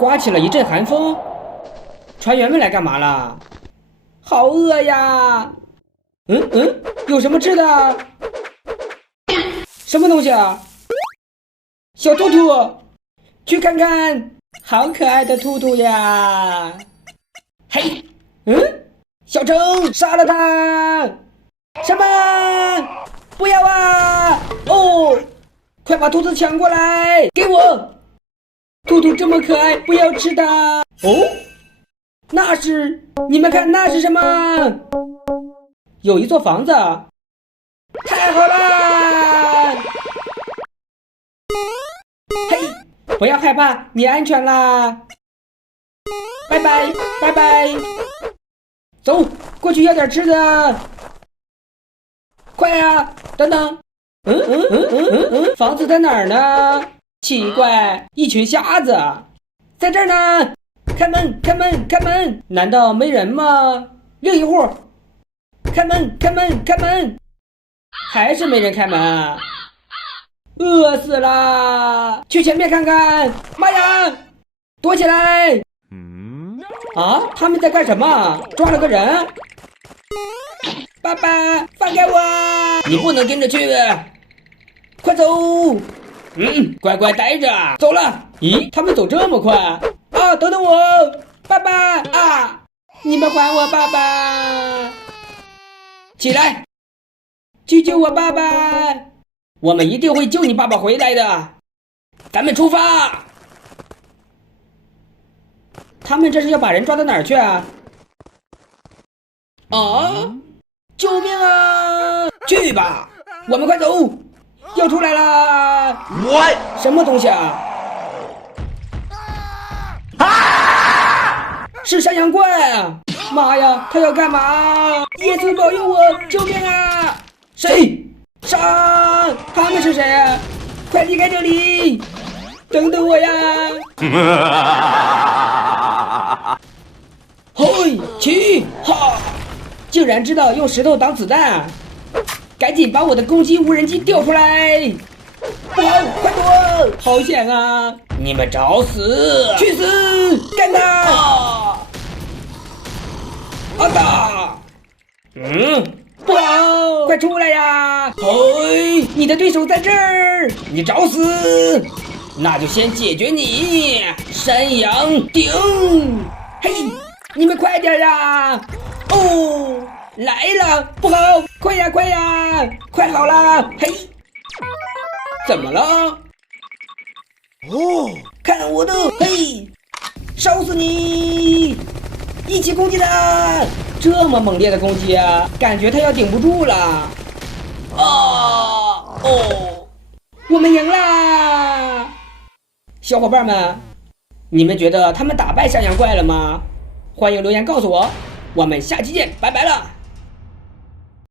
刮起了一阵寒风。船员们来干嘛了？好饿呀！有什么吃的？什么东西啊？小兔兔，去看看，好可爱的兔兔呀！嘿，小程，杀了他！什么？不要啊！哦，快把兔子抢过来，给我！兔兔这么可爱，不要吃它！哦，那是，你们看那是什么？有一座房子，太好了！嘿，不要害怕，你安全啦！拜拜，拜拜。走，过去要点吃的。快呀！等等，房子在哪儿呢？奇怪，一群瞎子，在这儿呢！开门，开门，开门！难道没人吗？另一户，开门，开门，开门！还是没人开门啊！饿死了！去前面看看！妈呀！躲起来！啊，他们在干什么？抓了个人！爸爸，放开我！你不能跟着去，快走！乖乖待着，走了。咦，他们走这么快啊！等等我，爸爸啊！你们还我爸爸！起来，去救我爸爸！我们一定会救你爸爸回来的。咱们出发！他们这是要把人抓到哪儿去啊？啊！救命啊！去吧，我们快走，要出来了！什么东西啊？是山羊怪啊！妈呀，他要干嘛？耶稣保佑我！救命啊！谁？杀！他们是谁？快离开这里！等等我呀！嘿，起哈！竟然知道用石头挡子弹，赶紧把我的攻击无人机调出来！不好，快躲！好险啊！你们找死！去死！干他！啊哒！不好！快出来呀！嘿，你的对手在这儿！你找死！那就先解决你！山羊顶！嘿，你们快点呀！哦，来了！不好，快呀快呀，快好了！嘿，怎么了？哦，看我的！嘿，烧死你！一起攻击他！这么猛烈的攻击啊，感觉他要顶不住了。哦，我们赢啦！小伙伴们，你们觉得他们打败山羊怪了吗？欢迎留言告诉我。我们下期见，拜拜了。